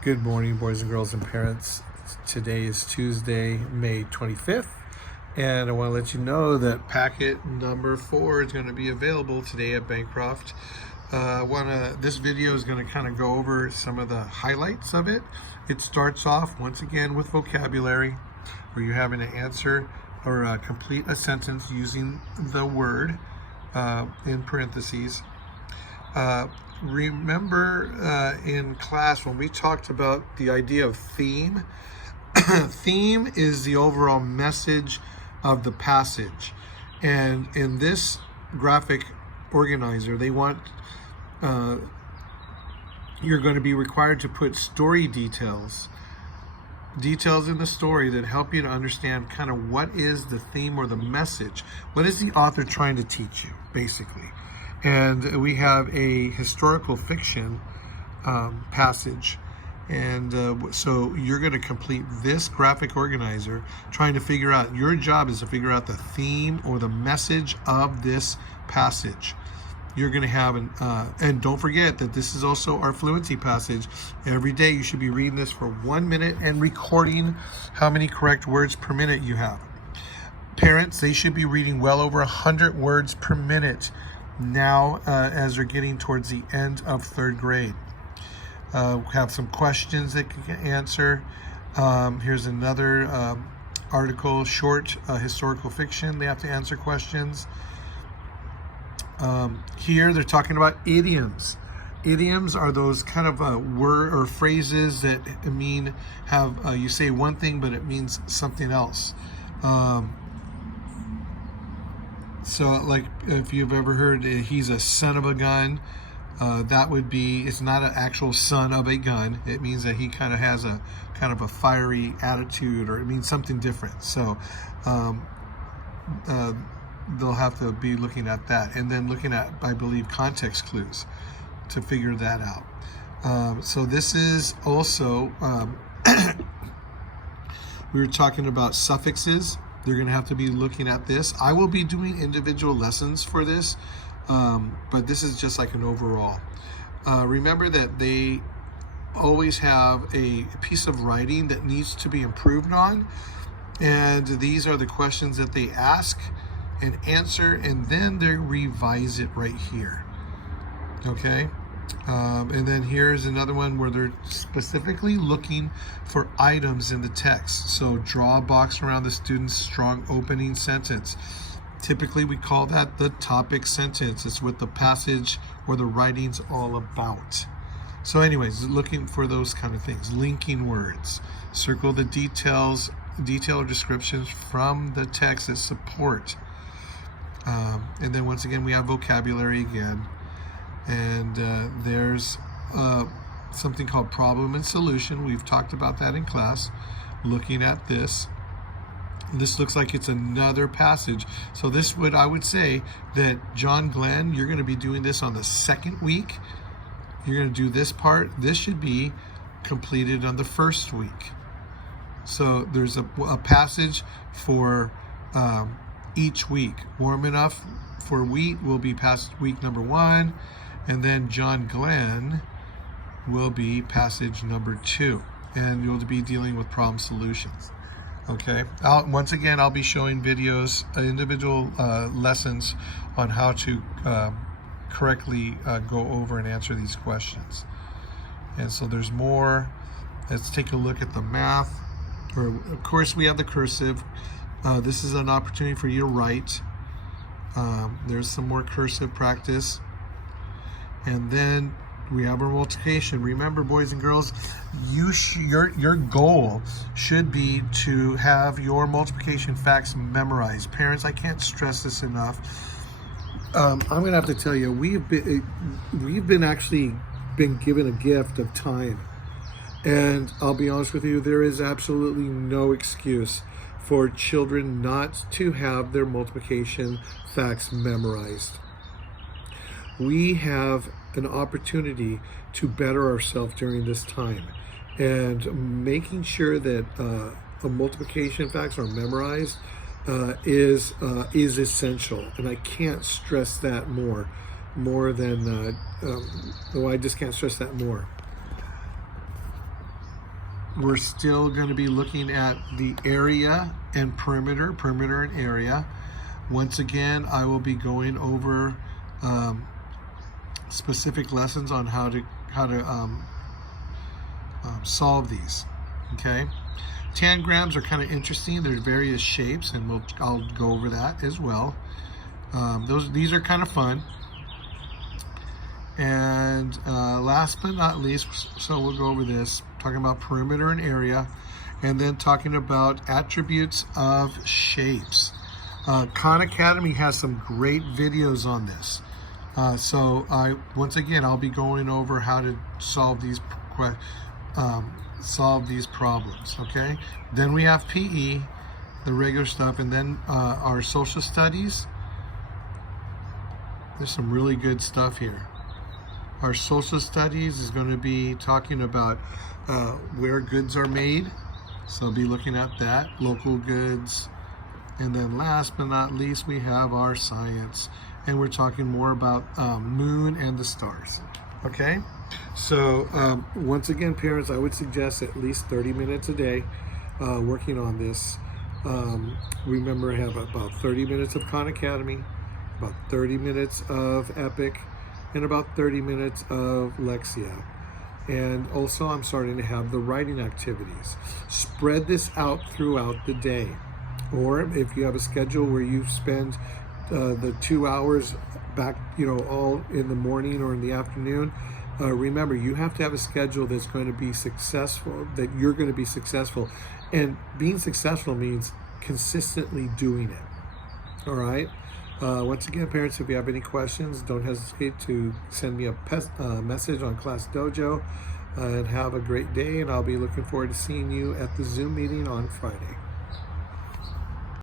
Good morning, boys and girls and parents. Today is Tuesday, May 25th, and I want to let you know that packet number 4 is going to be available today at Bancroft. This video is going to kind of go over some of the highlights of it. It starts off once again with vocabulary, where you're having to answer or complete a sentence using the word in parentheses. Remember in class when we talked about the idea of theme? Theme is the overall message of the passage. And in this graphic organizer, they want you're going to be required to put story details in the story that help you to understand kind of what is the theme or the message. What is the author trying to teach you, basically? And we have a historical fiction passage. And so you're going to complete this graphic organizer trying to figure out, your job is to figure out the theme or the message of this passage. You're going to have and don't forget that this is also our fluency passage. Every day you should be reading this for 1 minute and recording how many correct words per minute you have. Parents, they should be reading well over 100 words per minute now as they're getting towards the end of 3rd grade. Have some questions that can answer. Here's another article, short historical fiction. They have to answer questions. Here they're talking about idioms. Idioms are those kind of word or phrases that mean you say one thing but it means something else. So like if you've ever heard he's a son of a gun, that would be, it's not an actual son of a gun. It means that he kind of has a fiery attitude, or it means something different. So they'll have to be looking at that, and then looking at, I believe, context clues to figure that out. So this is also, we were talking about suffixes. They're going to have to be looking at this. I will be doing individual lessons for this, but this is just like an overall. Remember that they always have a piece of writing that needs to be improved on, and these are the questions that they ask and answer, and then they revise it right here. Okay? And then here's another one where they're specifically looking for items in the text. So draw a box around the student's strong opening sentence. Typically we call that the topic sentence. It's what the passage or the writing's all about. So anyways, looking for those kind of things. Linking words. Circle the detail or descriptions from the text that support. And then once again we have vocabulary again. And there's something called problem and solution. We've talked about that in class. Looking at this. This looks like it's another passage. So this would, I would say that John Glenn, you're going to be doing this on the 2nd week. You're going to do this part. This should be completed on the 1st week. So there's a passage for each week. Warm enough for wheat will be past week number 1. And then John Glenn will be passage number 2. And you'll be dealing with problem solutions. Okay. Once again, I'll be showing videos, individual lessons on how to correctly go over and answer these questions. And so there's more. Let's take a look at the math. Of course, we have the cursive. This is an opportunity for you to write. There's some more cursive practice. And then we have our multiplication. Remember, boys and girls, your goal should be to have your multiplication facts memorized. Parents, I can't stress this enough. I'm going to have to tell you, we've actually been given a gift of time. And I'll be honest with you, there is absolutely no excuse for children not to have their multiplication facts memorized. We have an opportunity to better ourselves during this time, and making sure that multiplication facts are memorized is essential. And I can't stress that more than I just can't stress that more. we're still going to be looking at the area and perimeter and area. Once again, I will be going over specific lessons on how to solve these. Okay, tangrams are kind of interesting. There's various shapes, and I'll go over that as well. These are kind of fun. And last but not least, so we'll go over this, talking about perimeter and area, and then talking about attributes of shapes. Khan Academy has some great videos on this. So once again, I'll be going over how to solve these problems. Okay. Then we have PE, the regular stuff, and then our social studies. There's some really good stuff here. Our social studies is going to be talking about where goods are made. So I'll be looking at that, local goods. And then last but not least, we have our science. And we're talking more about moon and the stars. Okay? So once again, parents, I would suggest at least 30 minutes a day working on this. Remember, I have about 30 minutes of Khan Academy, about 30 minutes of Epic, and about 30 minutes of Lexia. And also I'm starting to have the writing activities. Spread this out throughout the day. Or if you have a schedule where you spend the 2 hours back, all in the morning or in the afternoon, remember, you have to have a schedule that's going to be successful, that you're going to be successful. And being successful means consistently doing it. All right? Once again, parents, if you have any questions, don't hesitate to send me a message on Class Dojo, and have a great day, and I'll be looking forward to seeing you at the Zoom meeting on Friday.